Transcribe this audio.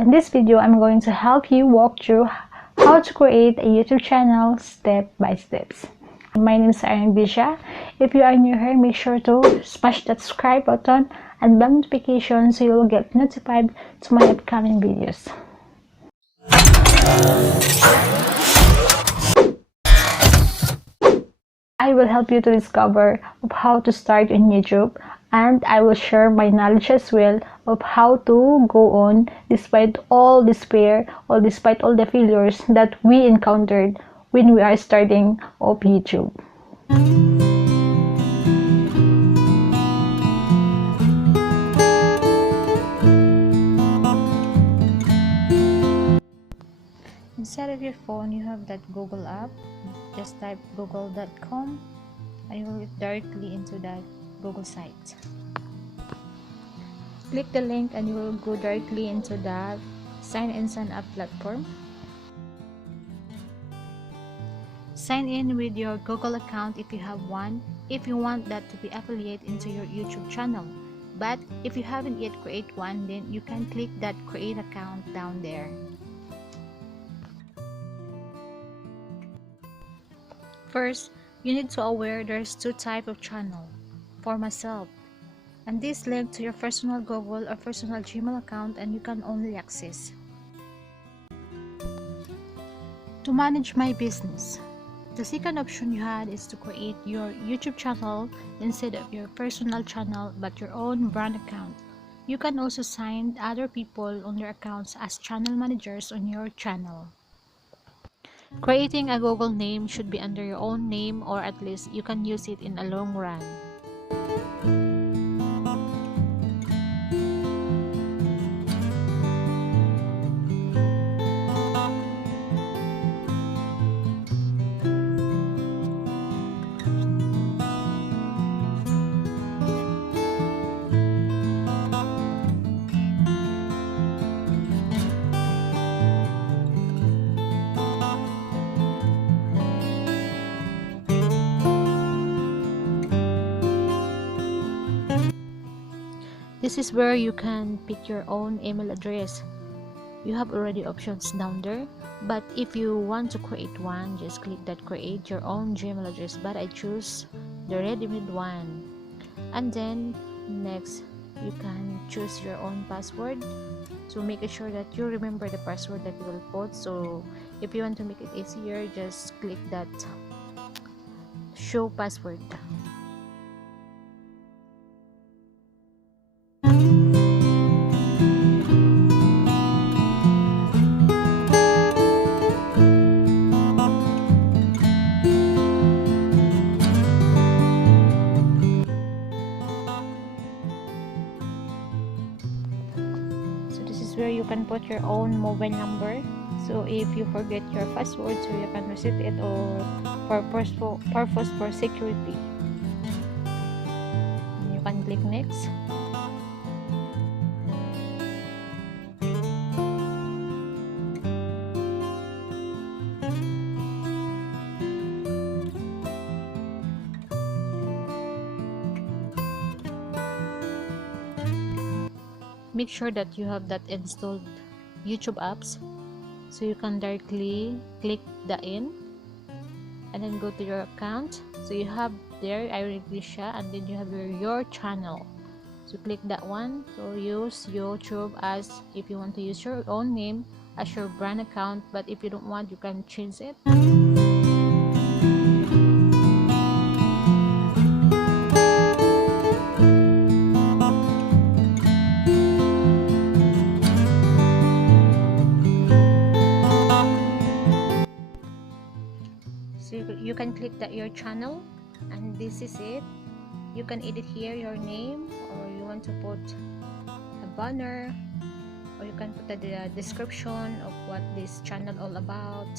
In this video, I'm going to help you walk through how to create a YouTube channel step by steps. My name is Irene Iglesia. If you are new here, make sure to smash that subscribe button and bell notification so you will get notified to my upcoming videos. I will help you to discover of how to start on YouTube, and I will share my knowledge as well of how to go on despite all despair or despite all the failures that we encountered when we are starting off YouTube. Inside of your phone, you have that Google app. Just type google.com and you will get directly into that Google site. Click the link and you will go directly into the sign in sign up platform. Sign in with your Google account if you have one, if you want that to be affiliate into your YouTube channel. But if you haven't yet created one, then you can click that create account down there. First, you need to aware there's two types of channel for myself, and this link to your personal Google or personal Gmail account, and you can only access. To manage my business, the second option you had is to create your YouTube channel instead of your personal channel but your own brand account. You can also sign other people on their accounts as channel managers on your channel. Creating a Google name should be under your own name, or at least you can use it in a long run. This is where you can pick your own email address. You have already options down there, but if you want to create one, just click that create your own Gmail address, but I choose the ready-made one. And then next, you can choose your own password to make sure that you remember the password that you will put. So if you want to make it easier, just click that show password. Where you can put your own mobile number, so if you forget your password, so you can reset it, or for purpose for security. And you can click next. Make sure that you have that installed YouTube apps, so you can directly click the in and then go to your account. So you have there Irene Iglesia, and then you have your channel, so click that one. So use YouTube as if you want to use your own name as your brand account, but if you don't want, you can change it. So you can click that your channel, and this is it. You can edit here your name, or you want to put a banner, or you can put the description of what this channel all about.